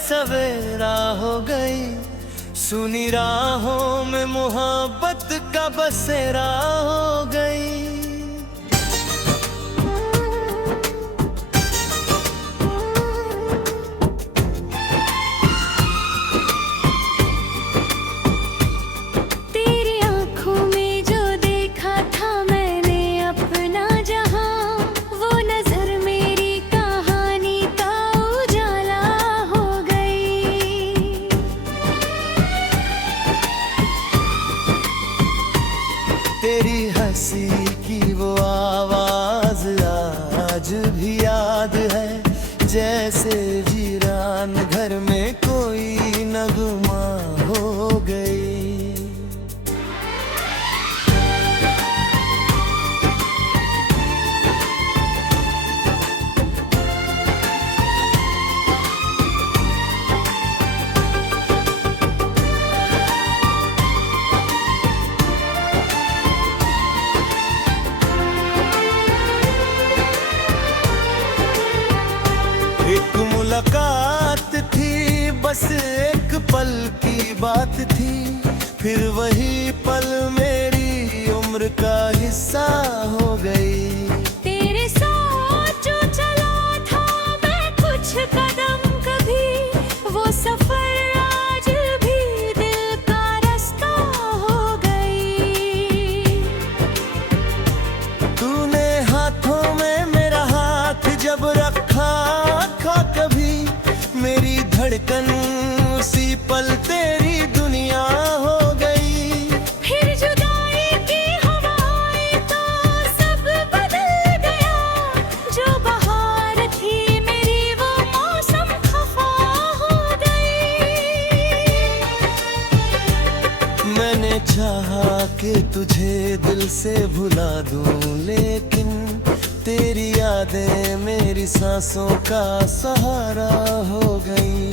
सवेरा हो गई, सुनी राहों में मोहब्बत का बसेरा हो गई। तेरी हंसी की वो आवाज आज भी याद है, जैसे वीरान घर में कोई नगमा हो गई। एक मुलाकात थी, बस एक पल की बात थी, फिर वही पल मेरी उम्र का हिस्सा हो गई। तेरे साथ जो चला था मैं कुछ कदम कभी, वो सफर आज भी दिल का रास्ता हो गई। तूने हाथों में मेरा हाथ जब रखा कभी, मेरी धड़कन उसी पल तेरी दुनिया हो गई। फिर जुदाई की हवा आई तो सब बदल गया, जो बहार थी मेरी वो मौसम खफा हो गई। मैंने चाहा कि तुझे दिल से भुला दूं, लेकिन तेरी यादें मेरी सांसों का सहारा हो गई।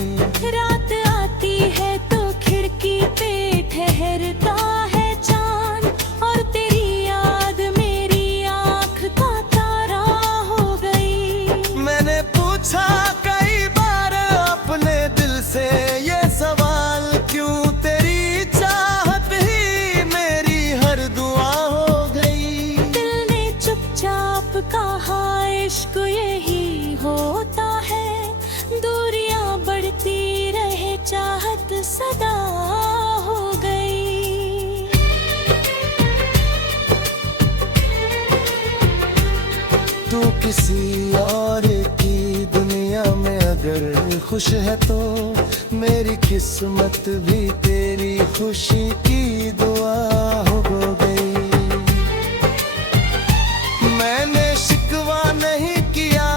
रात आती है तो खिड़की पे ठहरता है चांद, और तेरी याद मेरी आँख का तारा हो गई। मैंने पूछा कई बार अपने दिल से ये सवाल, क्यों तेरी चाहत ही मेरी हर दुआ हो गई। दिल ने चुपचाप कहा इश्क यही होता है, दूरियां बढ़ती रहे चाहत सदा हो गई। तू किसी और की दुनिया में अगर खुश है तो मेरी किस्मत भी तेरी खुशी की दुआ हो गई। मैंने शिकवा नहीं किया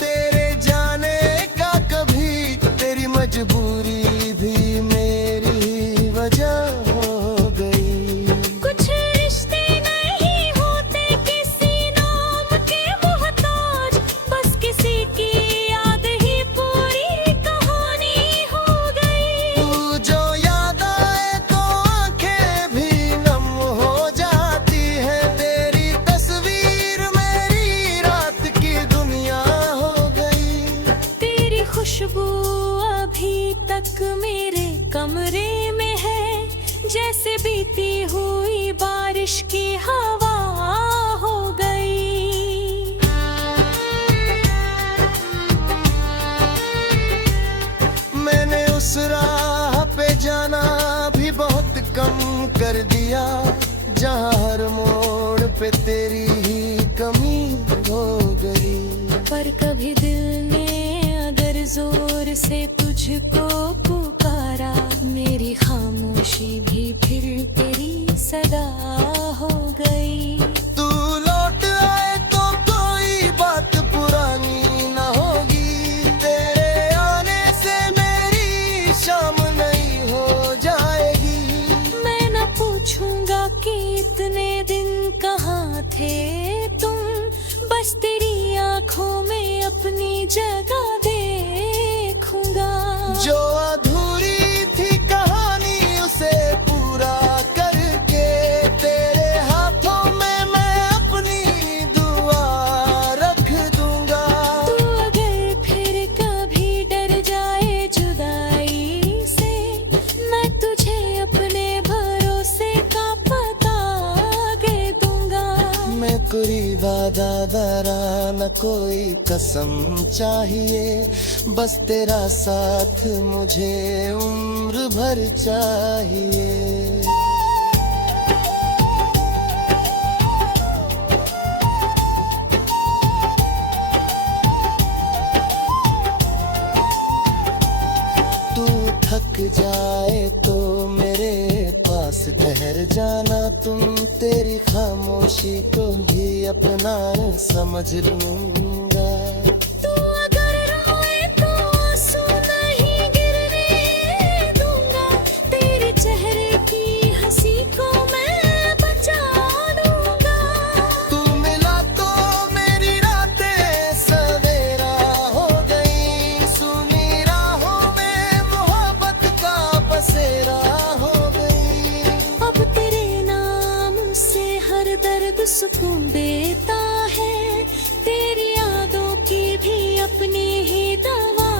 तेरे जाने का कभी, तेरी मजबूरी भी मेरी वजह हो गई। कुछ रिश्ते नहीं होते किसी नाम के मोहताज, बस किसी की याद ही पूरी कहानी हो गई। तू जो याद आए तो आंखें भी नम हो जाती है, तेरी तस्वीर मेरी रात की दुनिया हो गई। तेरी खुशबू अभी तक मेरे कमरे में है, जैसे बीती हुई बारिश की हवा हो गई। मैंने उस राह पे जाना भी बहुत कम कर दिया, जहाँ हर मोड़ पे तेरी ही कमी हो गई। पर कभी दिल ने अगर जोर से तुझको पुकारा, मेरी खामोशी भी फिर तेरी सदा हो गई। तू लौट आए तो कोई बात पुरानी न होगी, तेरे आने से मेरी शाम नई हो जाएगी। मैं न पूछूंगा कि इतने दिन कहाँ थे तुम, बस तेरी आंखों में अपनी जगह देखूंगा। जो अधूरी थी कहानी उसे पूरा करके, तेरे हाथों में मैं अपनी दुआ रख दूंगा। तू अगर फिर कभी डर जाए जुदा दोबारा न कोई कसम चाहिए, बस तेरा साथ मुझे उम्र भर चाहिए। तू थक जाए तो मेरे पास ठहर जाना तुम, तेरी खामोशी को भी अपना समझ लूंगा। तू अगर रोए तो आंसू नहीं गिरने दूंगा, तेरे चेहरे की हंसी को मैं बचा दूंगा। तू मिला तो मेरी रातें सवेरा हो गई, सुनी राहों में मोहब्बत का बसेरा हो गई। अब तेरे नाम से हर दर्द सुकून देता है, तेरी यादों की भी अपनी ही दवा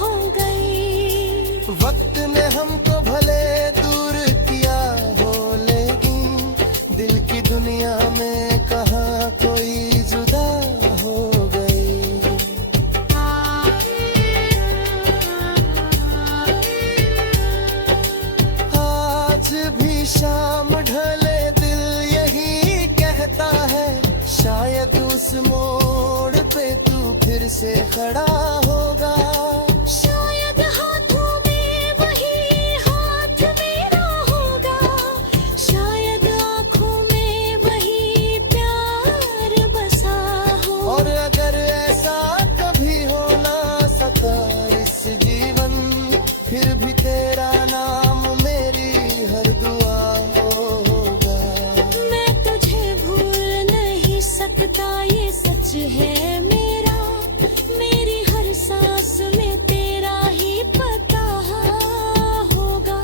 हो गई। वक्त ने हमको भले दूर किया हो, लेकिन दिल की दुनिया में कहाँ कोई जुदा हो गई। आज भी शाम ढले दिल यही कहता है, शायद उस मोड़ पे तू फिर से खड़ा होगा। शायद हाथों में वही हाथ मेरा होगा, शायद आँखों में वही प्यार बसा हो। और अगर ऐसा कभी हो ना सका इस जीवन, फिर भी तेरा नाम मेरी हर दुआ होगा। मैं तुझे भूल नहीं सकता, ये सच है मेरा, मेरी हर सांस में तेरा ही पता होगा।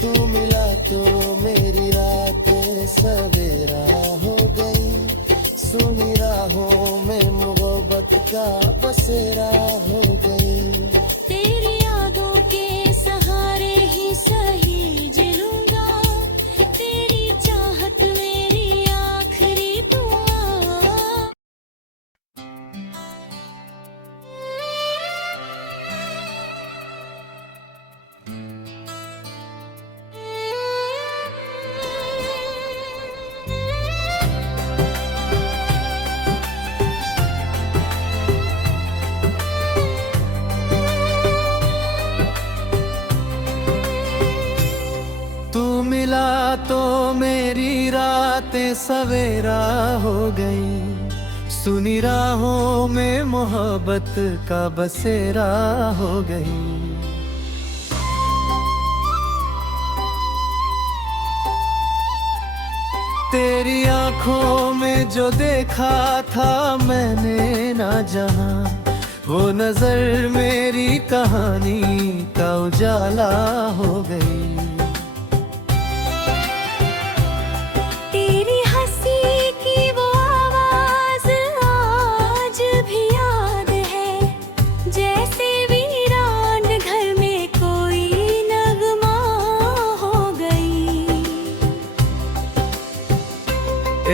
तू मिला तो मेरी रातें सवेरा हो गई, सुनी राहों में मोहब्बत का बसेरा हो गई। तेरी यादों के सहारे ही सही जिलूंगा, तेरी चाहत मेरी आखिरी दुआ। तू मिला तो मेरी रातें सवेरा हो गई, सुनी राहों में मोहब्बत का बसेरा हो गई। तेरी आंखों में जो देखा था मैंने ना जहां, वो नजर मेरी कहानी का उजाला हो गई। तेरी हंसी की वो आवाज आज भी याद है, जैसे वीरान घर में कोई नगमा हो गई।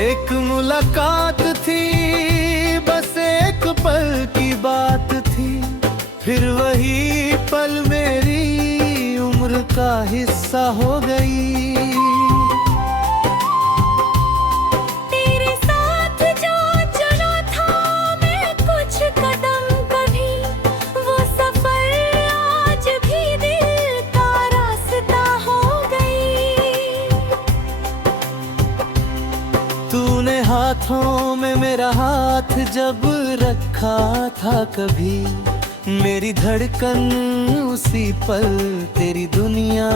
एक मुलाकात थी, बस एक पल की बात थी, फिर वही पल मेरी उम्र का हिस्सा हो गई। तेरे साथ जो चला था मैं कुछ कदम कभी, वो सफर आज भी दिल का रास्ता हो गई। तूने हाथों में मेरा हाथ जब रखा था कभी, मेरी धड़कन उसी पल तेरी दुनिया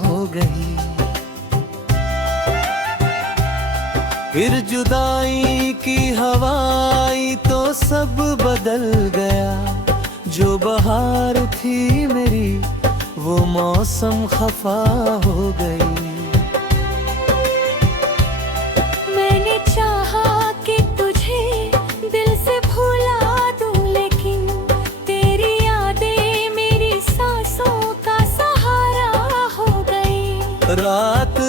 हो गई। फिर जुदाई की हवाई तो सब बदल गया, जो बहार थी मेरी वो मौसम खफा हो गई। मैंने चाहा कि तुझे दिल से भुला दूं, लेकिन तेरी यादें मेरी सांसों का सहारा हो गई। रात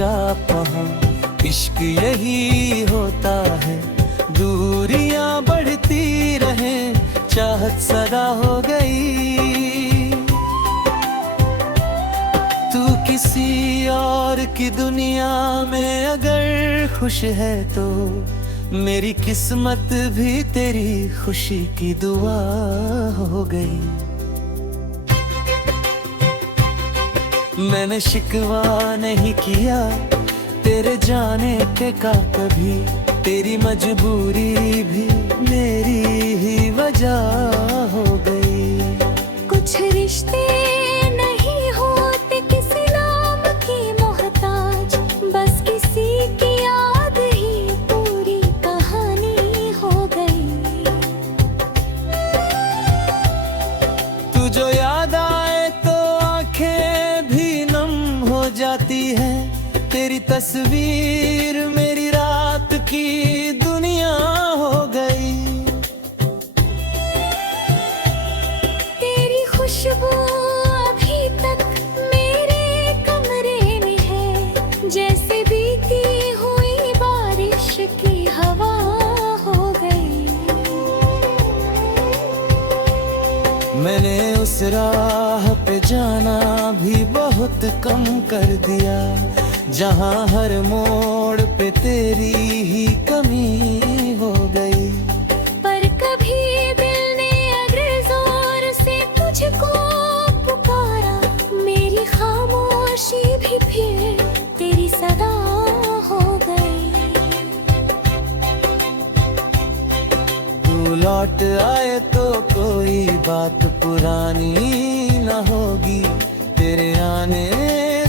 चुपचाप वहाँ। इश्क यही होता है, दूरियां बढ़ती रहे, चाहत सदा हो गई। तू किसी और की दुनिया में अगर खुश है तो मेरी किस्मत भी तेरी खुशी की दुआ हो गई। मैंने शिकवा नहीं किया तेरे जाने के का कभी, तेरी मजबूरी भी मेरी ही वजह हो गई। कुछ रिश्ते नहीं होते किसी नाम की मोहताज, बस किसी की याद ही पूरी कहानी हो गई। तू जो याद आए तो आंखें भी नम हो जाती है, तेरी तस्वीर मेरी रात की दुनिया हो गई। तेरी खुशबू अभी तक मेरे कमरे में है, जैसे बीती हुई बारिश की हवा हो गई। मैंने उस राह पे जाना भी बहुत कम कर दिया, जहाँ हर मोड़ पे तेरी ही कमी हो गई। पर कभी दिल ने अगर जोर से तुझको पुकारा, मेरी खामोशी भी फिर तेरी सदा हो गई। तू लौट आए तो कोई बात पुरानी न होगी, तेरे आने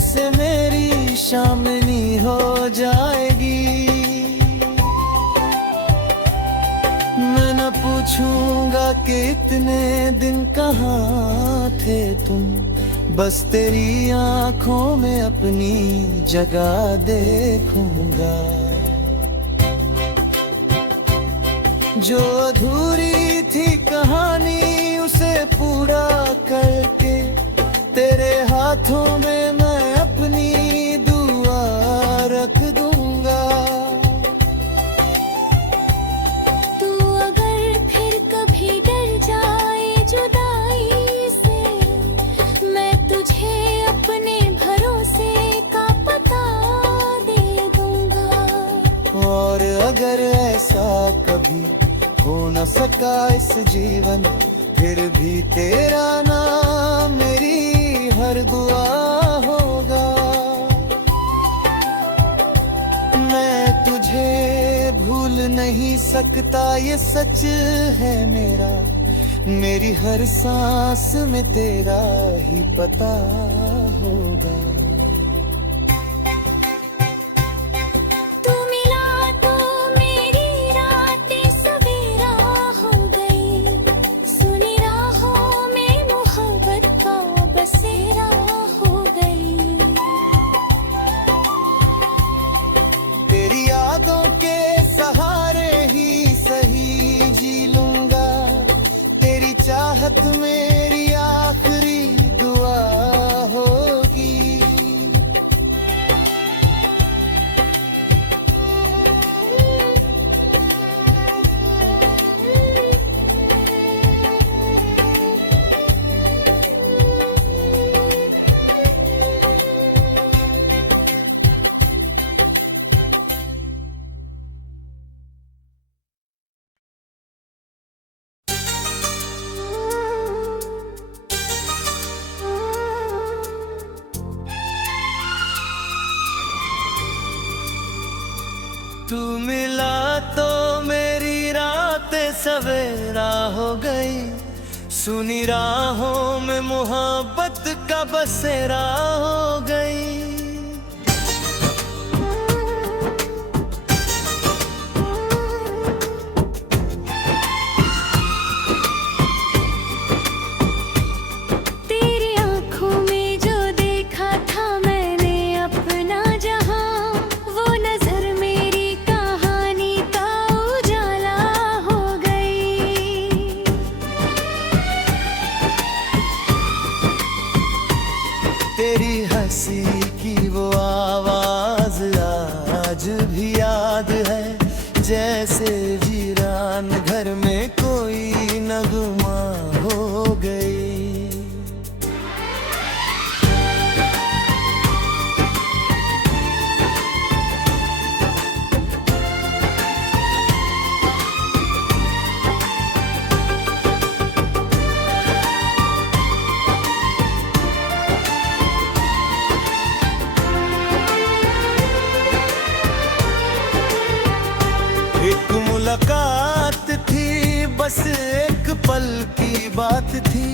से मेरी शामनी हो जाएगी। मैं न पूछूंगा कि इतने दिन कहाँ थे तुम, बस तेरी आंखों में अपनी जगह देखूंगा। जो अधूरी थी कहानी उसे पूरा करके, तेरे हाथों में मैं अपनी दुआ रख दूंगा। तू अगर फिर कभी डर जाए जुदाई से, मैं तुझे अपने भरोसे का पता दे दूंगा। और अगर ऐसा कभी हो न सका इस जीवन, फिर भी तेरा नाम मेरी हर दुआ होगा। मैं तुझे भूल नहीं सकता, ये सच है मेरा, मेरी हर सांस में तेरा ही पता होगा। तू मिला तो मेरी रातें सवेरा हो गई, सुनी राहों में मोहब्बत का बसेरा हो गई। तेरी यादों के सहारे ही सही जी लूंगा, तेरी चाहत मेरी आखिरी दुआ होगी। तू मिला तो मेरी रातें सवेरा हो गई, सुनी राहों में मोहब्बत का बसेरा हो गई। तेरी आंखों में जो देखा था मैंने अपना जहां, वो नजर मेरी कहानी का उजाला हो गई। तेरी हंसी जीरान घर में कोई नगमा हो गई। एक मुलाकात थी, बस एक पल की बात थी,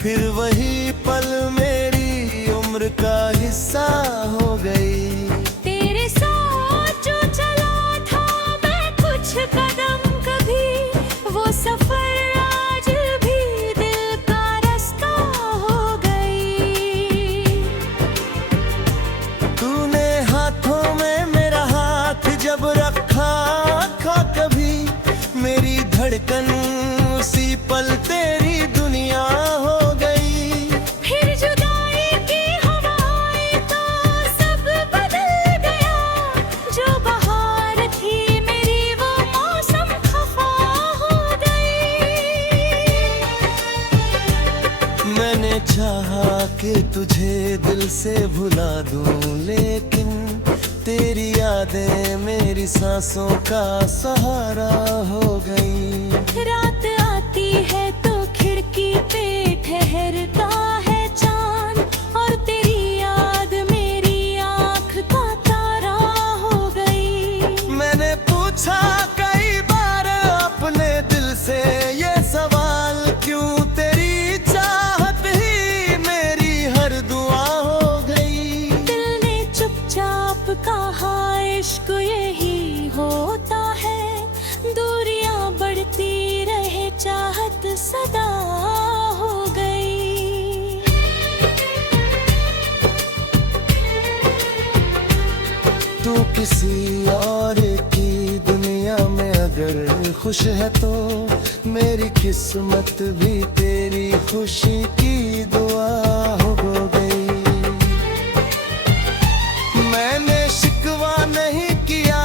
फिर वही पल मेरी उम्र का हिस्सा हो गई। तेरे साथ जो चला था मैं कुछ कदम कभी, वो सफर आज भी दिल का रास्ता हो गई। तूने हाथों में मेरा हाथ जब रखा था कभी, मेरी धड़कन उसी पल तेरी दुनिया हो गई। फिर जुदाई की हवा आई तो सब बदल गया, जो बहार थी मेरी वो मौसम खफा हो गई। मैंने चाहा कि तुझे दिल से भुला दूं, लेकिन तेरी यादें मेरी सांसों का सहारा हो गई। रात आती है तो खिड़की पे ठहरता है चांद, और तेरी याद मेरी आँख का तारा हो गई। मैंने पूछा कई बार अपने दिल से ये सवाल, क्यों तेरी चाहत ही मेरी हर दुआ हो गई। दिल ने चुपचाप कहा इश्क यही होता है, दूरियां बढ़ती रहे चाहत सदा हो गई। तू किसी और की दुनिया में अगर खुश है तो मेरी किस्मत भी तेरी खुशी की दुआ हो गई। मैंने शिकवा नहीं किया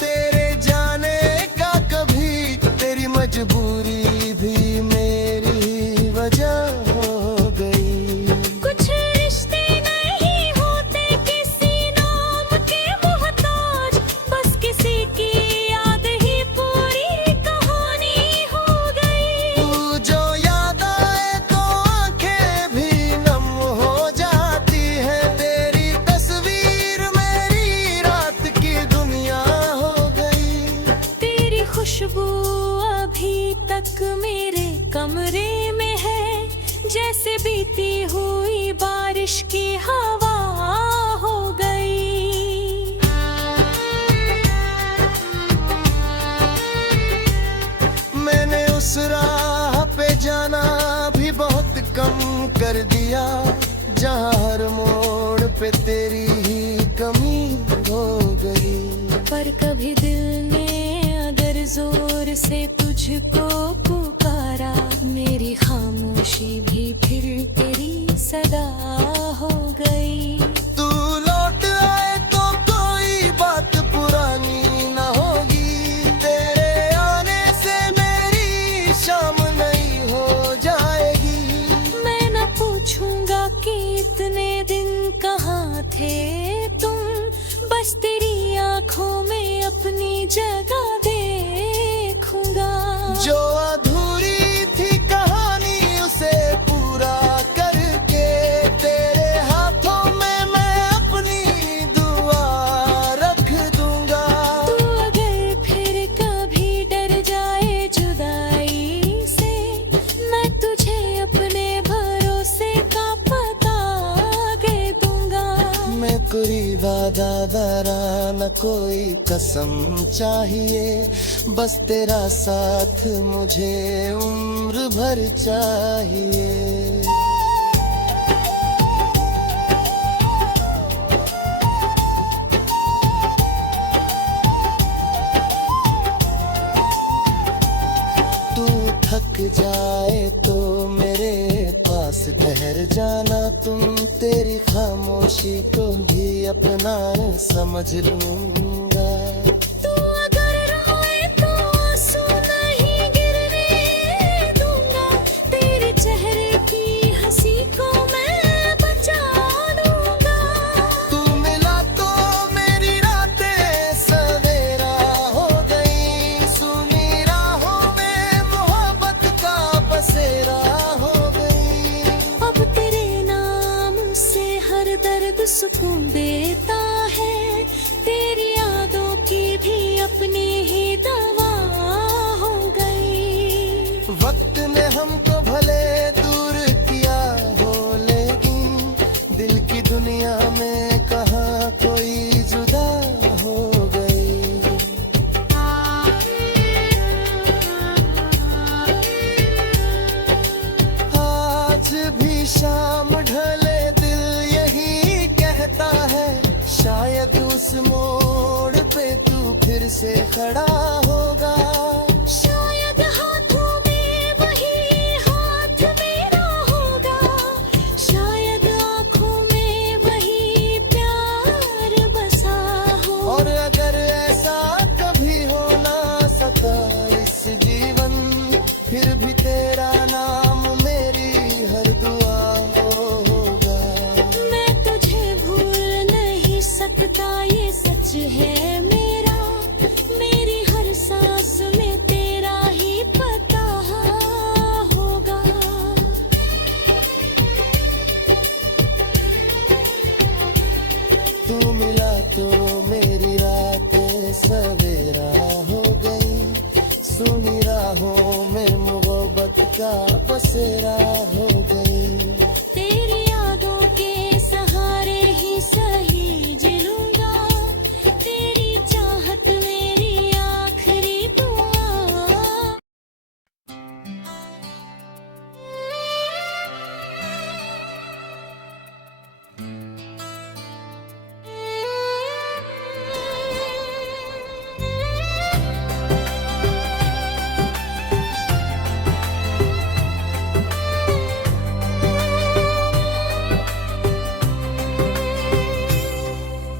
तेरे जाने का कभी, तेरी मजबूरी भी मेरी वजह हो गई। कुछ रिश्ते नहीं होते किसी नाम के मोहताज, बस किसी की याद ही पूरी कहानी हो गई। तू जो याद आए तो आंखें भी नम हो जाती है, तेरी तस्वीर मेरी रात की दुनिया हो गई। तेरी खुशबू अभी तक मेरे कमरे में है, जैसे बीती हुई बारिश की हवा हो गई। मैंने उस राह पे जाना भी बहुत कम कर दिया, जहाँ हर मोड़ पे तेरी ही कमी हो गई। पर कभी दिल ने अगर जोर से तुझको पुकारा, मेरी खामोशी भी फिर तेरी सदा हो गई। तू लौट आए तो कोई बात पुरानी ना होगी, तेरे आने से मेरी शाम नई हो जाएगी। मैं न पूछूंगा कि इतने दिन कहाँ थे तुम, बस तेरी आंखों में अपनी जगह देखूंगा। जो अधूरी थी कहानी उसे पूरा करके, तेरे हाथों में मैं अपनी दुआ रख दूंगा। तू अगर फिर कभी डर जाए जुदाई से, मैं तुझे अपने भरोसे का पता दे दूंगा। मैं कोई वादा दारा न कोई कसम चाहिए, बस तेरा साथ मुझे उम्र भर चाहिए। तू थक जाए तो मेरे पास ठहर जाना तुम, तेरी खामोशी को भी अपना समझ लूंगा। तू अगर रोए तो वक्त ने हमको भले दूर किया हो, लेकिन दिल की दुनिया में कहाँ कोई जुदा हो गई। आज भी शाम ढले दिल यही कहता है, शायद उस मोड़ पे तू फिर से खड़ा होगा। शायद हाथों में वही हाथ मेरा होगा, शायद आँखों में वही प्यार बसा हो। और अगर ऐसा कभी हो ना सका इस जीवन, फिर भी तेरा नाम मेरी हर दुआ होगा। मैं तुझे भूल नहीं सकता, ये सच है मेरा, मेरी हर सांस में तेरा ही पता होगा। तू मिला तो मेरी रातें सवेरा हो गई, सुनी राहों में मोहब्बत का बसेरा हो गई। तेरी यादों के सहारे ही सही जिलूंगा, तेरी चाहत मेरी आखिरी दुआ।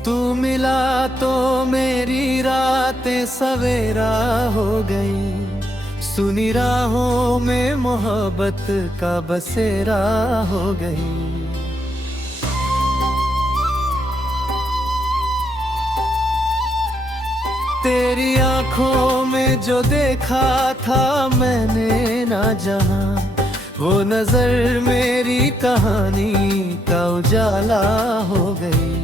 तू मिला तो मेरी रातें सवेरा हो गई, सुनी राहों में मोहब्बत का बसेरा हो गई। तेरी आंखों में जो देखा था मैंने ना जहां, वो नजर मेरी कहानी का उजाला हो गई।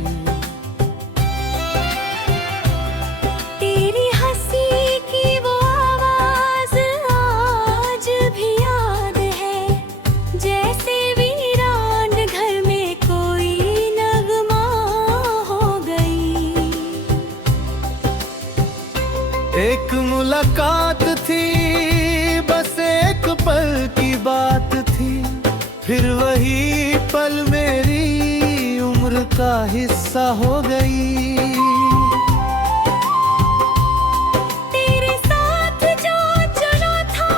तेरी हंसी की वो आवाज आज भी याद है, जैसे वीरान घर में कोई नगमा हो गई। एक मुलाकात थी, बस एक पल की बात थी, फिर वही पल मेरी उम्र का हिस्सा हो गई। तेरे साथ जो चला था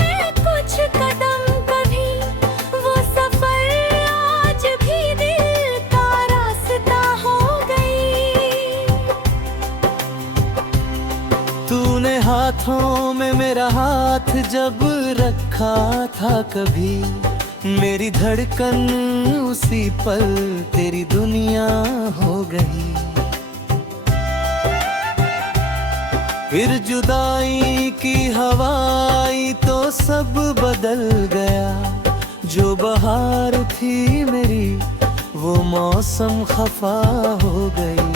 मैं कुछ कदम कभी, वो सफर आज भी दिल का रास्ता हो गई। तूने हाथों में मेरा हाथ जब रखा था कभी, मेरी धड़कन उसी पल तेरी दुनिया हो गई। फिर जुदाई की हवाई तो सब बदल गया, जो बहार थी मेरी वो मौसम खफा हो गई।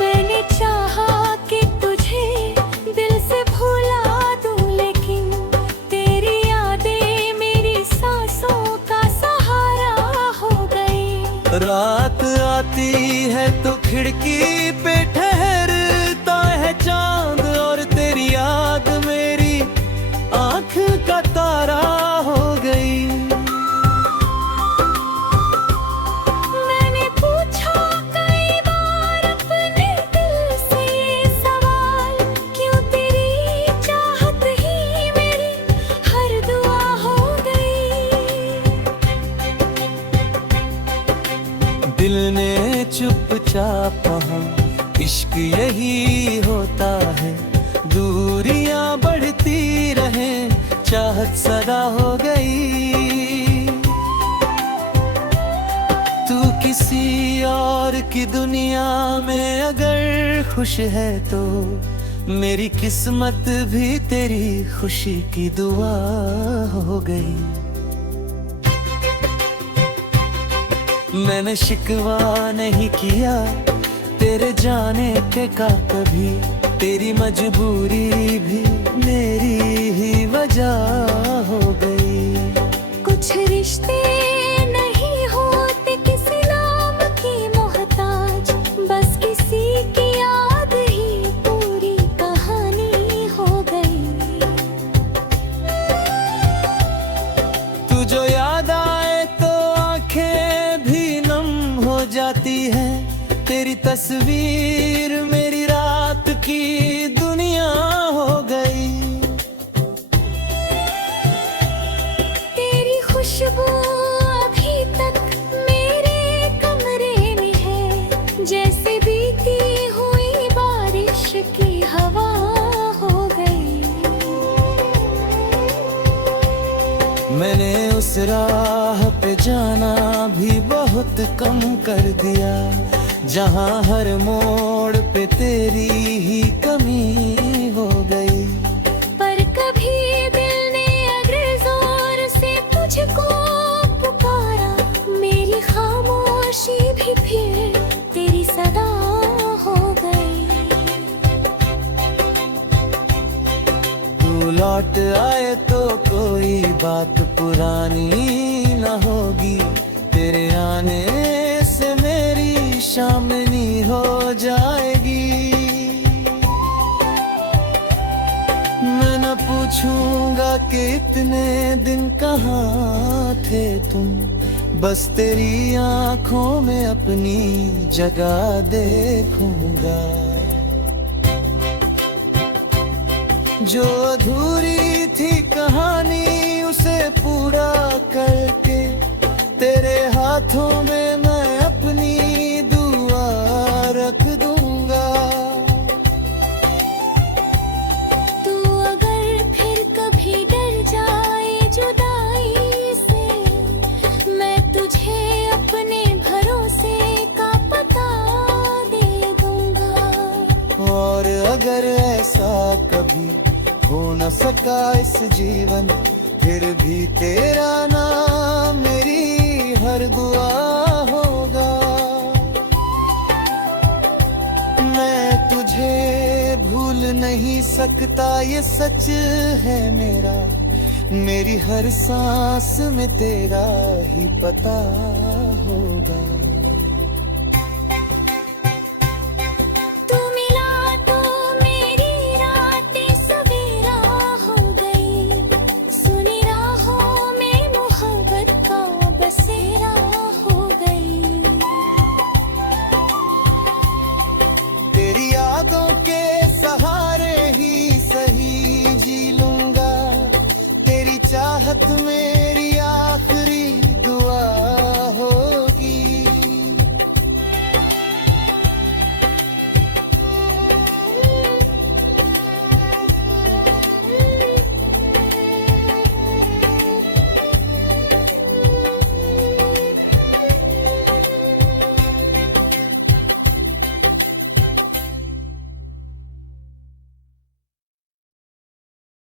मैंने चाहा कि तुझे दिल से भुला दूं, लेकिन तेरी यादें मेरी सांसों का सहारा हो गई। रात आती है तो खिड़की पे ठहरता है चांद, और तेरी याद मेरी आंख का तारा हो गई। मैंने पूछा कई बार अपने दिल से ये सवाल, क्यों तेरी चाहत ही मेरी हर दुआ हो गई। दिल ने चुपचाप कहा, इश्क यही होता है, दूरियां बढ़ती रहे, चाहत सदा हो गई। तू किसी और की दुनिया में अगर खुश है तो मेरी किस्मत भी तेरी खुशी की दुआ हो गई। मैंने शिकवा नहीं किया तेरे जाने के का कभी, तेरी मजबूरी भी मेरी ही वजह हो गई। कुछ रिश्ते नहीं होते किसी नाम की मोहताज, बस किसी की याद ही पूरी कहानी हो गई। तू जो याद आए तो आंखें भी नम हो जाती है, तेरी तस्वीर मेरी रात की दुनिया हो गई। तेरी खुशबू अभी तक मेरे कमरे में है, जैसे बीती हुई बारिश की हवा हो गई। मैंने उस राह पे जाना भी बहुत कम कर दिया, जहाँ हर मोड़ पे तेरी ही कमी हो गई। पर कभी दिल ने अगर जोर से तुझको पुकारा, मेरी खामोशी भी फिर तेरी सदा हो गई। तू लौट आए तो कोई बात पुरानी न होगी, तेरे आने से मेरी शामनी हो जाएगी। मैं न पूछूंगा कि इतने दिन कहाँ थे तुम, बस तेरी आंखों में अपनी जगह देखूंगा। जो अधूरी थी कहानी उसे पूरा करके, तेरे हाथों में मैं अपनी दुआ रख दूंगा। तू अगर फिर कभी डर जाए जुदाई से, मैं तुझे अपने भरोसे का पता दे दूंगा। और अगर ऐसा कभी हो न सका इस जीवन, फिर भी तेरा नाम मेरी हर दुआ होगा। मैं तुझे भूल नहीं सकता, ये सच है मेरा, मेरी हर सांस में तेरा ही पता होगा।